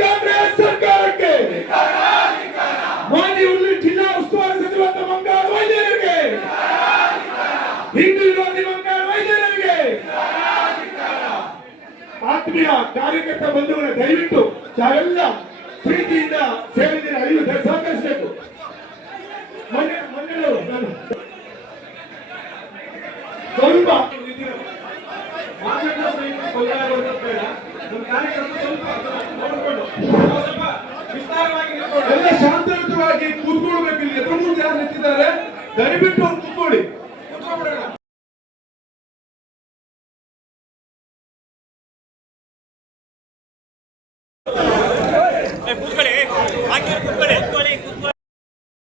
ಕಾಂಗ್ರೆಸ್ ಸರ್ಕಾರಕ್ಕೆ ಮಾನ್ಯ ಜಿಲ್ಲಾ ಉಸ್ತುವಾರಿ ಸಚಿವ ಮಂಗಾಳ ವೈದ್ಯರಿಗೆ, ಹಿಂದೂ ವಿರೋಧಿ ಮಂಗಾಳ ವೈದ್ಯರಿಗೆ, ಆತ್ಮೀಯ ಕಾರ್ಯಕರ್ತ ಬಂಧುಗಳ ದಯವಿಟ್ಟು ತಾವೆಲ್ಲ ಪ್ರೀತಿಯಿಂದ ಸೇವೆ ದಿನ ಅರಿವು ಸಹಕರಿಸಬೇಕು. ಮಂಗಳೂರು ನಾನು ಸ್ವಲ್ಪ ಎಲ್ಲ ಶಾಂತಯುತವಾಗಿ ಕೂತ್ಕೊಳ್ಬೇಕು. ಇಲ್ಲಿ ಎದುರು ಮುಂದೆ ಯಾರು ನಿಂತಿದ್ದಾರೆ ದಯವಿಟ್ಟು ಅವ್ರು ಕೂತ್ಕೊಳ್ಳಿ. ಕೂತ್ಕೊಳ್ಳಿ